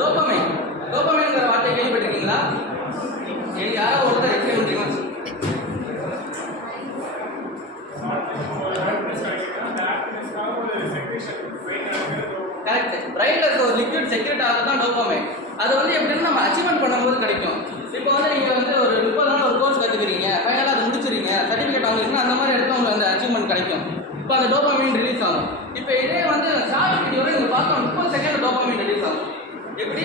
Dopamine டோபமைன்ங்கிற வார்த்தை கேள்விப்பட்டிருக்கீங்களா? யாரோ ஒருத்தர் எக்ஸ்பிளைன் பண்ணுறீங்களா? கரெக்ட். பிரைன்ல இருக்க ஒரு லிக்விட் செக்ரெட் ஆகிறது தான் டோபமைன். அது வந்து எப்படின்னா நம்ம அச்சீவ்மெண்ட் பண்ணும்போது கிடைக்கும். இப்போ வந்து நீங்கள் வந்து ஒரு 30 நாள் ஒரு கோர்ஸ் கற்றுக்கிறீங்க, ஃபைனலாக அதை முடிச்சுறீங்க, சர்டிஃபிகேட் வாங்குறீங்கன்னா அந்த மாதிரி இடத்துல உங்களுக்கு அந்த அச்சீவ்மெண்ட் கிடைக்கும். இப்போ அந்த டோபமைன் ரிலீஸ் ஆகும். இப்போ இதே வந்து ஷார்ட் வீடியோவில் நீங்கள் பார்த்தோம் 30 செகண்ட் டோபமைன் ரிலீஸ் ஆகும். எப்படி